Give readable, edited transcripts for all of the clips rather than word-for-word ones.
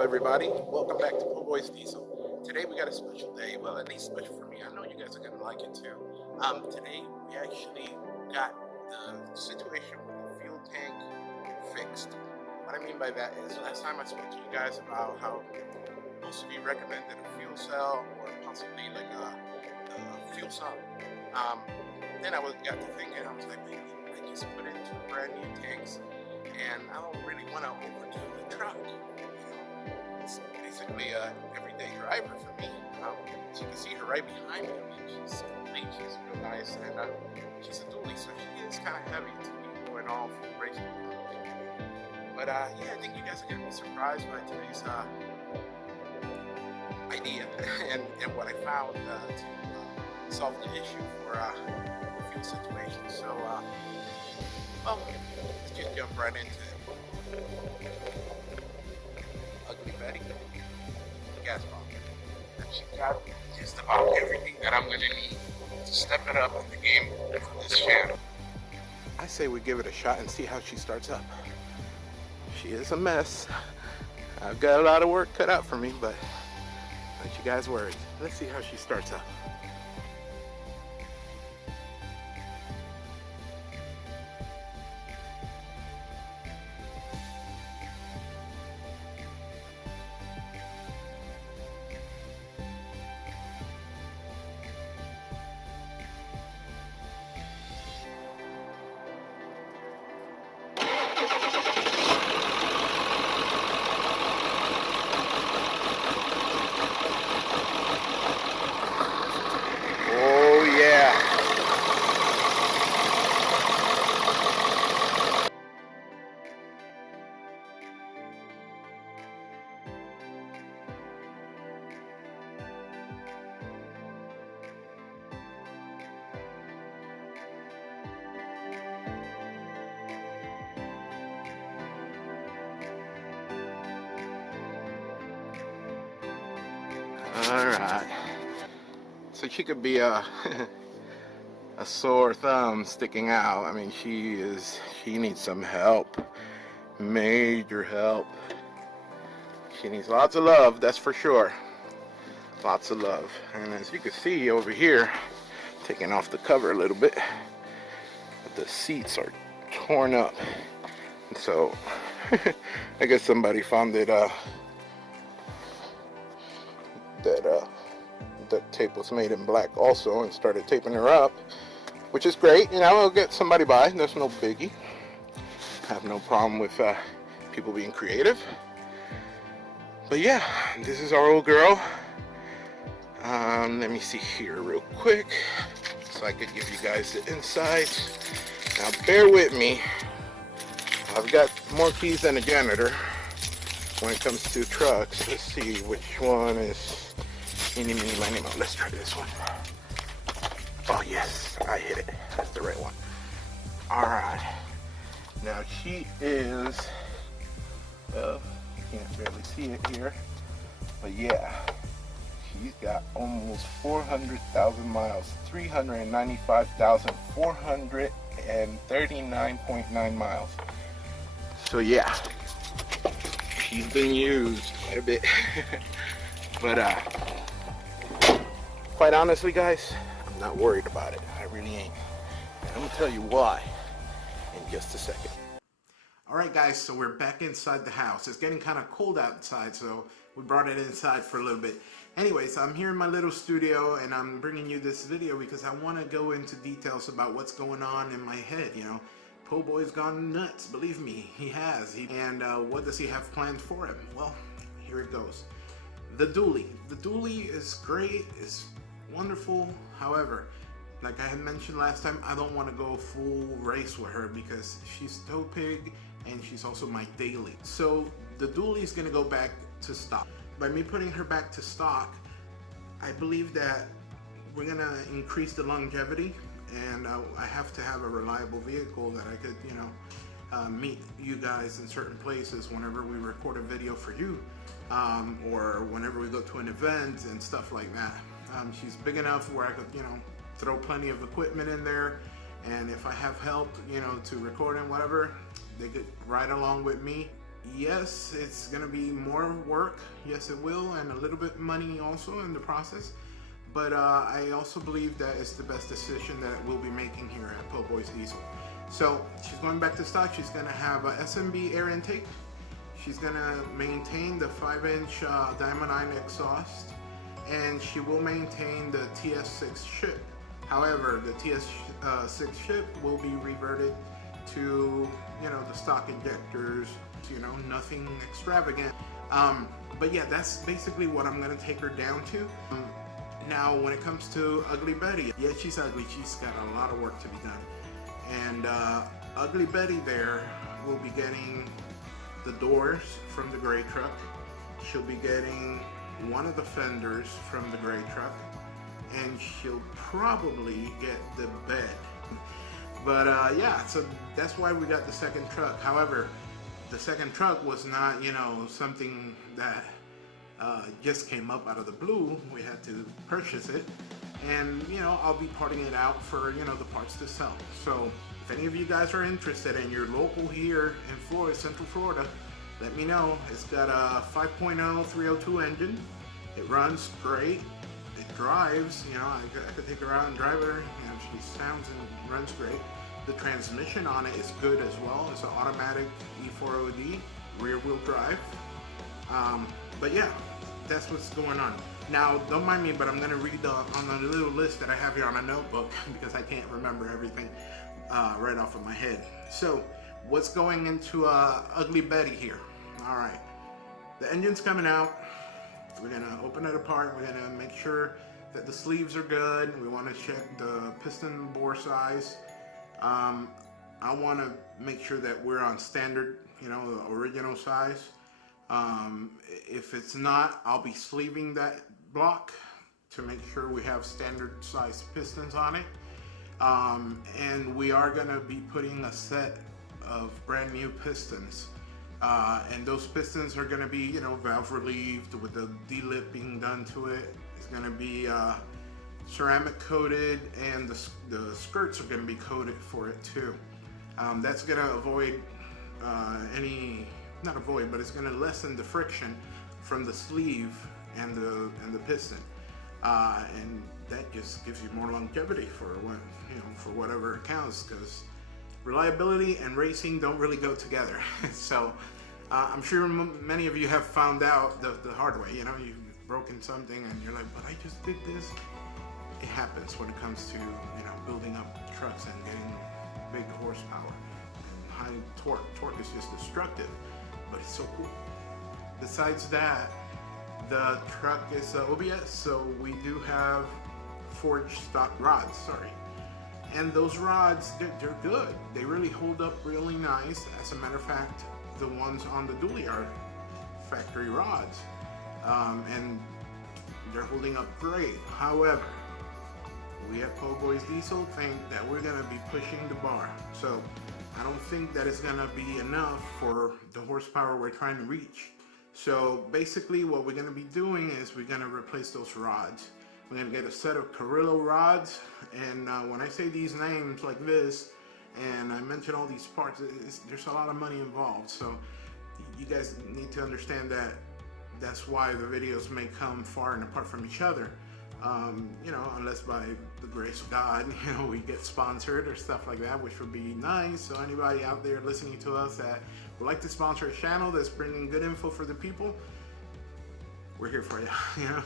Everybody, welcome back to Po Boys Diesel. Today we got a special day, well, at least special for me. I know you guys are gonna like it too. Today we actually got the situation with the fuel tank fixed. What I mean by that is, last time I spoke to you guys about how most of you recommended a fuel cell or possibly like a fuel sump. Then I got to thinking, I was like, maybe I just put in 2 brand new tanks, and I don't really want to overdo the truck. It's basically an everyday driver for me. As you can see her right behind me. I mean, she's complete, she's real nice, and she's a dually, so she is kind of heavy to be going all full racing. But yeah, I think you guys are going to be surprised by today's idea and what I found to solve the issue for the fuel situation. So, well, let's just jump right into it. Ugly Betty, gas pump. And she got just about everything that I'm going to need to step it up in the game for this channel. I say we give it a shot and see how she starts up. She is a mess. I've got a lot of work cut out for me, but don't you guys worry. Let's see how she starts up. Alright, so she could be a sore thumb sticking out. I mean, she needs some help, major help. She needs lots of love, that's for sure. Lots of love. And as you can see over here, taking off the cover a little bit, the seats are torn up. And so I guess somebody found it that tape was made in black also and started taping her up, which is great. You know, I'll get somebody by. There's no biggie. I have no problem with people being creative. But yeah, this is our old girl. Let me see here real quick so I could give you guys the insights. Now bear with me. I've got more keys than a janitor when it comes to trucks. Let's see which one is eeny, meeny, miny, moe. Let's try this one. Oh yes, I hit it. That's the right one. Alright. Now she is, well, you can't barely see it here, but yeah, she's got almost 400,000 miles, 395,439.9 miles. So yeah, she's been used quite a bit. But quite honestly, guys, I'm not worried about it. I really ain't. And I'm gonna tell you why in just a second. Alright guys, so we're back inside the house. It's getting kind of cold outside, so we brought it inside for a little bit. Anyways, I'm here in my little studio and I'm bringing you this video because I want to go into details about what's going on in my head, you know. Po Boy's gone nuts, believe me, he has. And what does he have planned for him? Well, here it goes. The dually. The dually is great, is wonderful. However, like I had mentioned last time, I don't want to go full race with her because she's tow pig and she's also my daily. So the dually is going to go back to stock. By me putting her back to stock, I believe that we're going to increase the longevity, and I have to have a reliable vehicle that I could, you know, meet you guys in certain places whenever we record a video for you, or whenever we go to an event and stuff like that. She's big enough where I could, you know, throw plenty of equipment in there, and if I have help, you know, to record and whatever, they could ride along with me yes, it's gonna be more work. Yes, it will, and a little bit money also in the process. But I also believe that it's the best decision that we'll be making here at Po' Boys Diesel. So she's going back to stock. She's gonna have a SMB air intake. She's gonna maintain the 5-inch Diamond 9 exhaust, and she will maintain the TS6 ship. However, the TS6 ship will be reverted to, you know, the stock injectors, you know, nothing extravagant. But yeah, that's basically what I'm gonna take her down to. Now, when it comes to Ugly Betty, yeah, she's ugly. She's got a lot of work to be done. And Ugly Betty there will be getting the doors from the gray truck. She'll be getting one of the fenders from the gray truck, and she'll probably get the bed. But yeah, so that's why we got the second truck. However, the second truck was not, you know, something that just came up out of the blue. We had to purchase it, and you know, I'll be parting it out for, you know, the parts to sell. So if any of you guys are interested and you're local here in Florida, Central Florida, let me know. It's got a 5.0 302 engine. It runs great. It drives, you know, I could take her out and drive her. You know, she sounds and runs great. The transmission on it is good as well. It's an automatic E4OD, rear wheel drive. But yeah, that's what's going on. Now, don't mind me, but I'm gonna read on the little list that I have here on a notebook because I can't remember everything right off of my head. So, what's going into Ugly Betty here? All right, the engine's coming out. We're gonna open it apart. We're gonna make sure that the sleeves are good. We wanna check the piston bore size. I wanna make sure that we're on standard, you know, the original size. If it's not, I'll be sleeving that block to make sure we have standard size pistons on it. And we are gonna be putting a set of brand new pistons. And those pistons are gonna be, you know, valve relieved with the D-lip being done to it. It's gonna be ceramic coated, and the skirts are gonna be coated for it too. That's gonna avoid not avoid, but it's going to lessen the friction from the sleeve and the piston, and that just gives you more longevity for what, you know, for whatever it counts, because reliability and racing don't really go together. So I'm sure many of you have found out the hard way. You know, you've broken something and you're like, but I just did this. It happens when it comes to, you know, building up trucks and getting big horsepower and high torque. Torque is just destructive, but it's so cool. Besides that, the truck is OBS, so we do have forged stock rods, and those rods, they're good. They really hold up really nice. As a matter of fact, the ones on the dually are factory rods, and they're holding up great. However, we at Po' Boys Diesel think that we're gonna be pushing the bar, so I don't think that it's gonna be enough for the horsepower we're trying to reach. So basically what we're gonna be doing is we're gonna replace those rods. We're gonna get a set of Carrillo rods, and when I say these names like this, and I mention all these parts, there's a lot of money involved. So you guys need to understand that that's why the videos may come far and apart from each other. You know, unless by the grace of God, you know, we get sponsored or stuff like that, which would be nice. So anybody out there listening to us that would like to sponsor a channel that's bringing good info for the people, we're here for you, you know.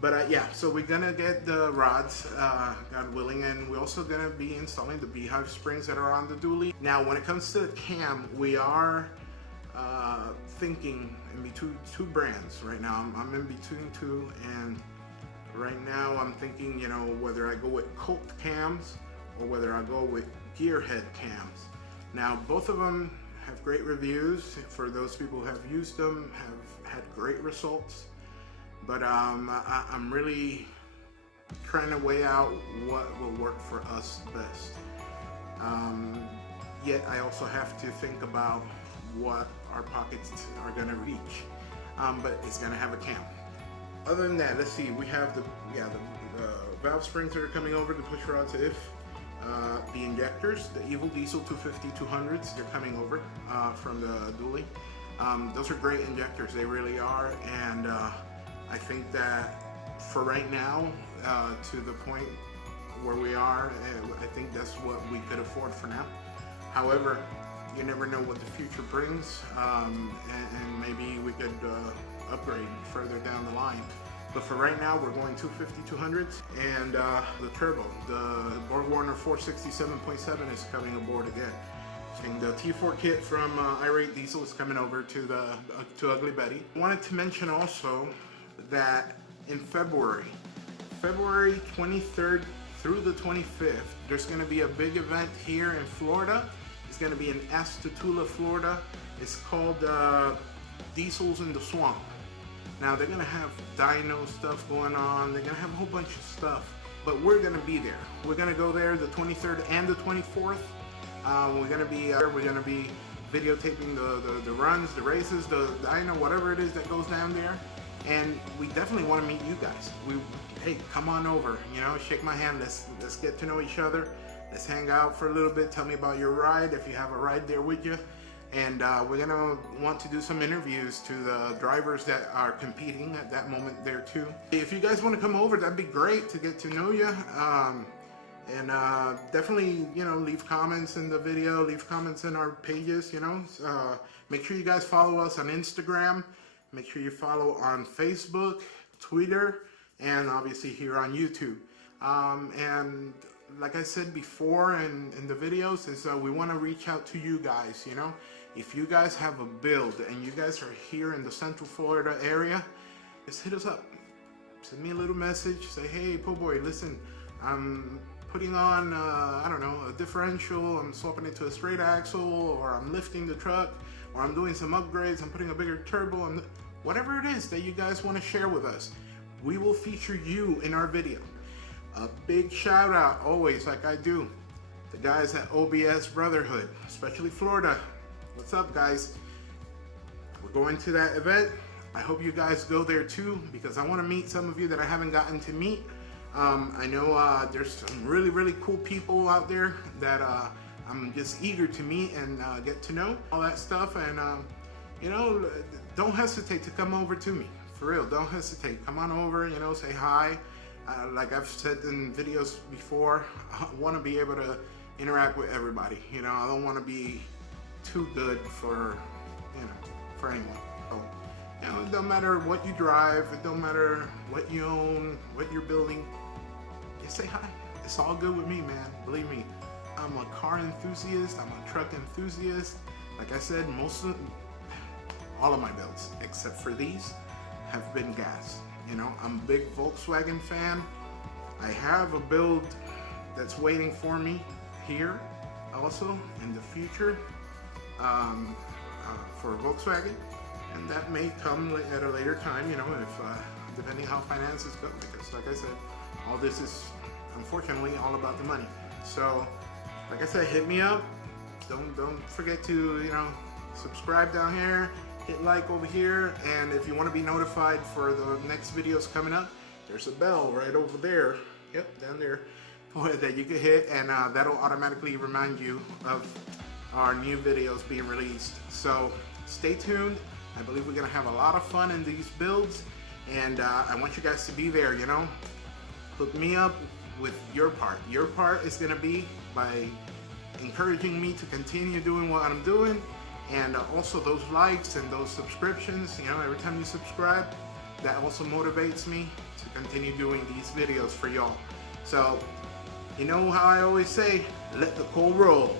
But yeah, so we're gonna get the rods, God willing, and we're also gonna be installing the beehive springs that are on the dually. Now, when it comes to the cam, we are thinking in between two brands right now. I'm in between two, and right now I'm thinking, you know, whether I go with Colt cams or whether I go with Gearhead cams. Now, both of them have great reviews. For those people who have used them, have had great results. But I'm really trying to weigh out what will work for us best. Yet I also have to think about what our pockets are gonna reach. But it's gonna have a cam. Other than that, let's see, we have the valve springs that are coming over, the push rods if, the injectors, the Evil Diesel 250 200s, they're coming over from the dually. Those are great injectors, they really are, and I think that for right now, to the point where we are, I think that's what we could afford for now. However, you never know what the future brings, and maybe we could upgrade further down the line. But for right now, we're going 250, 200s, and the turbo, the BorgWarner 467.7 is coming aboard again. And the T4 kit from Irate Diesel is coming over to Ugly Betty. I wanted to mention also that in February 23rd through the 25th, there's going to be a big event here in Florida. It's going to be in Astutula, Florida. It's called Diesels in the Swamp. Now they're going to have dyno stuff going on. They're going to have a whole bunch of stuff, but we're going to be there. We're going to go there the 23rd and the 24th. We're going to be videotaping the runs, the races, the dyno, whatever it is that goes down there. And we definitely want to meet you guys. Hey, come on over, you know, shake my hand. Let's get to know each other. Let's hang out for a little bit. Tell me about your ride, if you have a ride there with you. And we're gonna want to do some interviews to the drivers that are competing at that moment there too. If you guys want to come over, that'd be great to get to know you. And definitely, you know, leave comments in the video, leave comments in our pages, you know. Make sure you guys follow us on Instagram. Make sure you follow on Facebook, Twitter, and obviously here on YouTube. And like I said before in the videos, is we want to reach out to you guys, you know. If you guys have a build and you guys are here in the Central Florida area, just hit us up. Send me a little message, say, hey, po' boy, listen, I'm putting on, I don't know, a differential, I'm swapping it to a straight axle, or I'm lifting the truck, or I'm doing some upgrades, I'm putting a bigger turbo, whatever it is that you guys want to share with us, we will feature you in our video. A big shout out, always, like I do, the guys at OBS Brotherhood, especially Florida. What's up, guys? We're going to that event. I hope you guys go there too, because I want to meet some of you that I haven't gotten to meet. I know there's some really cool people out there that I'm just eager to meet and get to know, all that stuff. And you know, don't hesitate to come over to me, for real. Don't hesitate. Come on over, you know, say hi. Like I've said in videos before, I want to be able to interact with everybody. You know, I don't want to be too good for, you know, for anyone. So, you know, it don't matter what you drive, it don't matter what you own, what you're building, just say hi. It's all good with me, man. Believe me, I'm a car enthusiast, I'm a truck enthusiast. Like I said, all of my builds, except for these, have been gas. You know, I'm a big Volkswagen fan. I have a build that's waiting for me here also in the future for Volkswagen, and that may come at a later time, you know, if depending how finances go, because like I said, all this is unfortunately all about the money. So like I said, hit me up. Don't forget to, you know, subscribe down here, hit like over here, and if you want to be notified for the next videos coming up, there's a bell right over there, yep, down there, that you can hit, and that'll automatically remind you of our new videos being released. So stay tuned. I believe we're gonna have a lot of fun in these builds, and I want you guys to be there, you know. Hook me up with your part. Your part is gonna be by encouraging me to continue doing what I'm doing, and also those likes and those subscriptions, you know, every time you subscribe, that also motivates me to continue doing these videos for y'all. So, you know how I always say, let the coal roll.